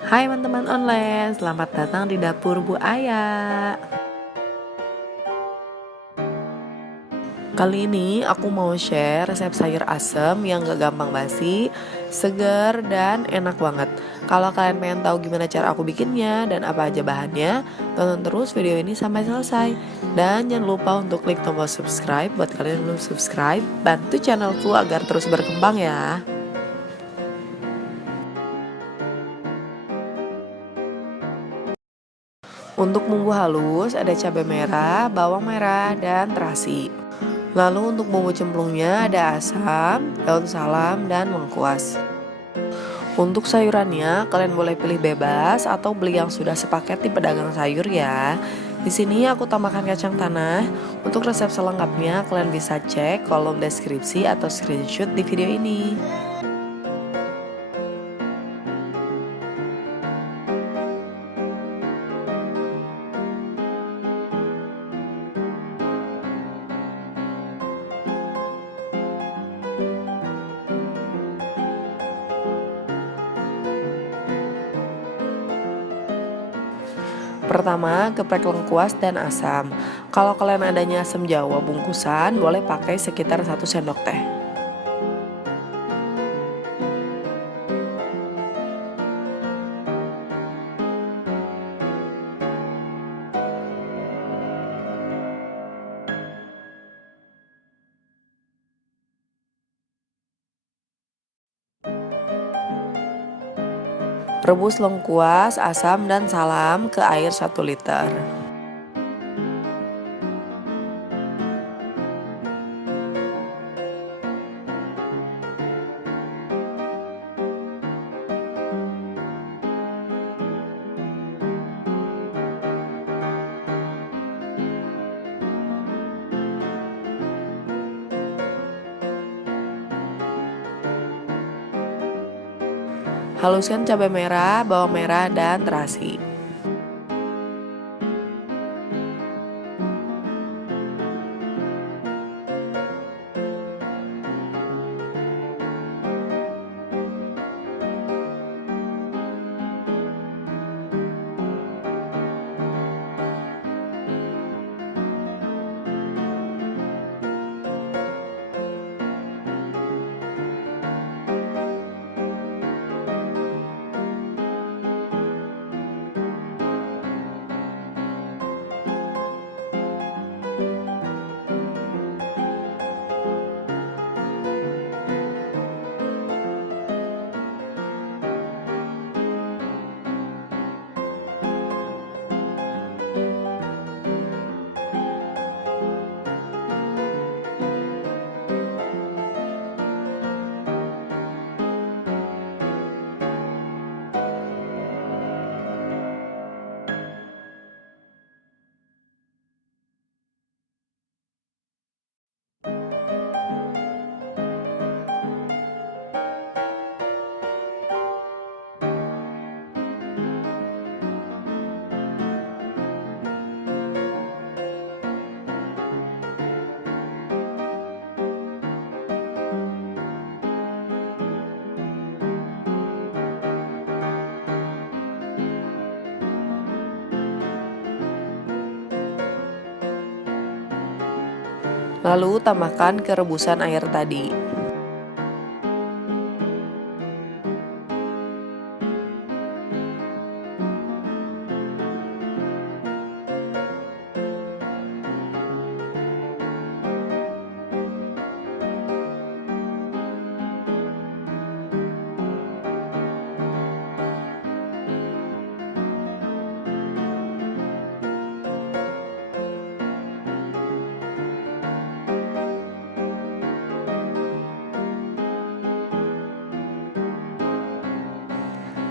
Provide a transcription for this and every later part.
Hai teman-teman online, selamat datang di dapur Bu Aya. Kali ini aku mau share resep sayur asem yang gak gampang basi, segar dan enak banget. Kalau kalian pengen tahu gimana cara aku bikinnya dan apa aja bahannya, tonton terus video ini sampai selesai. Dan jangan lupa untuk klik tombol subscribe buat kalian yang belum subscribe, bantu channelku agar terus berkembang ya. Untuk bumbu halus ada cabai merah, bawang merah, dan terasi. Lalu untuk bumbu cemplungnya ada asam, daun salam, dan lengkuas. Untuk sayurannya kalian boleh pilih bebas atau beli yang sudah sepaket di pedagang sayur ya. Di sini aku tambahkan kacang tanah. Untuk resep selengkapnya kalian bisa cek kolom deskripsi atau screenshot di video ini. Pertama, geprek lengkuas dan asam. Kalau kalian adanya asam jawa bungkusan, boleh pakai sekitar 1 sendok teh. Rebus lengkuas, asam, dan salam ke air 1 liter. Haluskan cabai merah, bawang merah, dan terasi. Lalu tambahkan ke rebusan air tadi.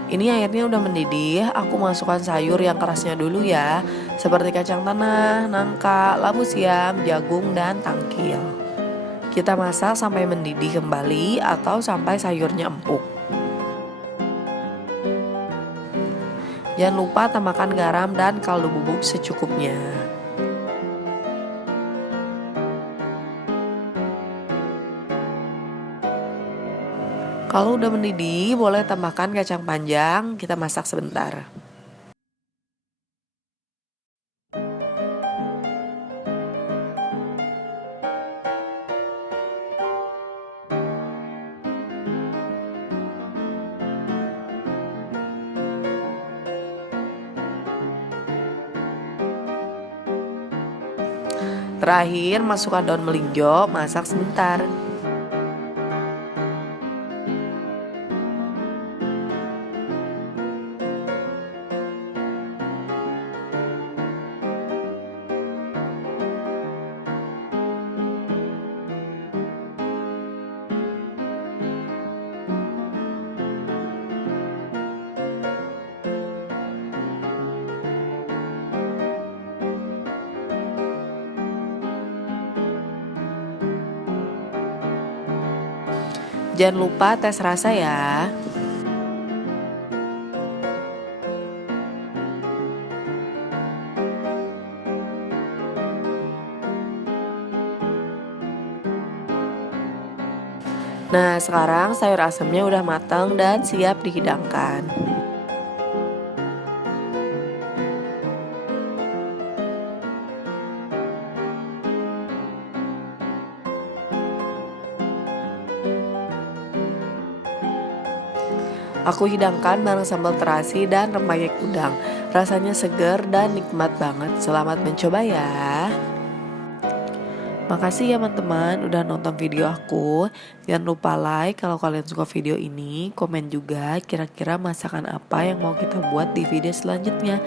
Ini airnya udah mendidih, aku masukkan sayur yang kerasnya dulu ya, seperti kacang tanah, nangka, labu siam, jagung, dan tangkil. Kita masak sampai mendidih kembali atau sampai sayurnya empuk. Jangan lupa tambahkan garam dan kaldu bubuk secukupnya. Kalau udah mendidih, boleh tambahkan kacang panjang, kita masak sebentar. Terakhir, masukkan daun melinjo, masak sebentar. Jangan lupa tes rasa ya. Nah, sekarang sayur asemnya udah matang dan siap dihidangkan. Aku hidangkan bareng sambal terasi dan rempeyek udang. Rasanya segar dan nikmat banget. Selamat mencoba ya. Makasih ya teman-teman udah nonton video aku. Jangan lupa like kalau kalian suka video ini. Komen juga kira-kira masakan apa yang mau kita buat di video selanjutnya.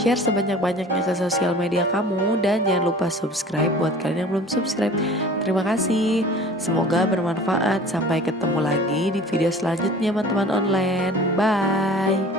Share sebanyak-banyaknya ke sosial media kamu. Dan jangan lupa subscribe buat kalian yang belum subscribe. Terima kasih. Semoga bermanfaat. Sampai ketemu lagi di video selanjutnya teman-teman online. Bye.